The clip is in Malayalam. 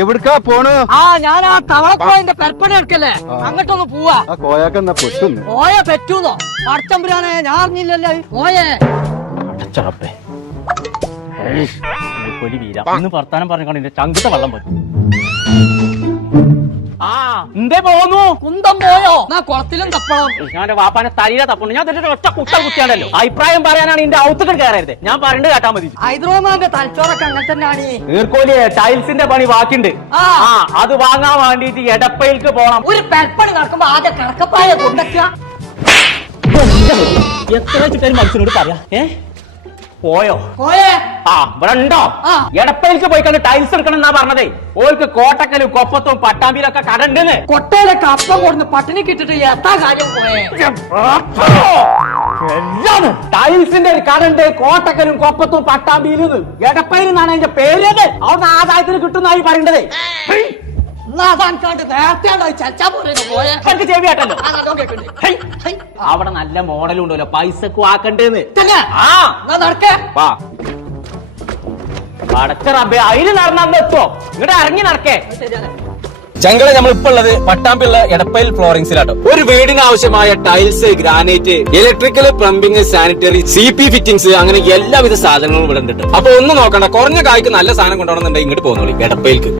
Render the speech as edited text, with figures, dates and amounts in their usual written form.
എവിടുക്കാ പോണ്? ഞാൻ ആ തവളക്കോയന്റെ പെരപ്പണി എടുക്കല്ലേ, അങ്ങോട്ടൊന്ന് പോവാ. ആ കോയാക്കെന്നാ പൊട്ടുന്നു. കോയ പറ്റൂന്നോ? പടച്ചമ്പുരാനെ, ഞാൻ അറിഞ്ഞില്ലല്ലോ. കോയേ അടച്ചറപ്പേ കൊലി വീര ഇന്ന് വർത്താനം പറഞ്ഞാൽ എന്റെ ചങ്കിട്ട വെള്ളം പോയി. എന്തേ പോന്നു? കുന്തം പോയോ? എന്നാ കുളത്തിലും തപ്പണം. ഞാൻ വാപ്പാനെ തലയില തപ്പുണ്ട്. ഞാൻ ഒറ്റ കുത്തൽ കുത്തിയാണല്ലോ. അഭിപ്രായം പറയാനാണ് എന്റെ ഔത്തുകൾ കയറരുത്. ഞാൻ പറയേണ്ടത് കേട്ടാ മതി. ഹൈദരാബാദിന്റെ തലച്ചോറൊക്കെ അങ്ങനെ തന്നെയാണ്. നീർക്കോലിയെ ടൈൽസിന്റെ പണി ബാക്കിണ്ട്. അത് വാങ്ങാൻ വേണ്ടിട്ട് എടപ്പയിലേക്ക് പോണം. ഒരു പെരപ്പണി നടക്കുമ്പോ ആദ്യം കിടക്കപ്പായ കൊണ്ടൊക്കെ എത്ര വെച്ചിട്ട് മനുഷ്യനോട് പറയാ. പോയോ? കോയേ ഇവിടെ ഉണ്ടോ? എടപ്പയിലേക്ക് പോയി കണ്ട് ടൈൽസ് എടുക്കണം എന്നാ പറഞ്ഞതേ. ഓർക്ക് കോട്ടക്കലും കൊപ്പത്തും പട്ടാമ്പിയിലൊക്കെ കടണ്ടെന്ന്. കൊട്ടയിലൊക്കെ അപ്പം കൊടുന്ന് പട്ടിണി കിട്ടിട്ട് എത്താ കാര്യം പോയേ. ടൈൽസിന്റെ ഒരു കടണ്ട് കോട്ടക്കലും കൊപ്പത്തും പട്ടാമ്പിയിലും. എടപ്പയിൽ നിന്നാണ് അതിന്റെ പേര്. അവിടെ ആദായത്തിന് കിട്ടുന്നായി പറയേണ്ടതേ. അവിടെ നല്ല മോഡലും ഉണ്ടല്ലോ, പൈസക്ക് വാക്കണ്ടേന്ന്. അടച്ചറബേ അതിന് നടന്നു എത്തോ? ഇങ്ങോട്ട് ഇറങ്ങി നടക്കേ. ചങ്കള നമ്മളിപ്പോ ഉള്ളത് പട്ടാമ്പിയുള്ള എടപ്പയിൽ ഫ്ലോറിംഗ്സിലാട്ടോ. ഒരു വീടിന് ആവശ്യമായ tiles, granite, electrical, plumbing, sanitary, CP fittings, അങ്ങനെ എല്ലാവിധ സാധനങ്ങളും ഇവിടെ ഉണ്ട്. അപ്പൊ ഒന്നും നോക്കണ്ട, കുറഞ്ഞ കായ്ക്ക് നല്ല സാധനം കൊണ്ടുപോകണമെന്നുണ്ടെങ്കിൽ ഇങ്ങോട്ട് പോകുന്നോളി എടപ്പയിൽക്ക്.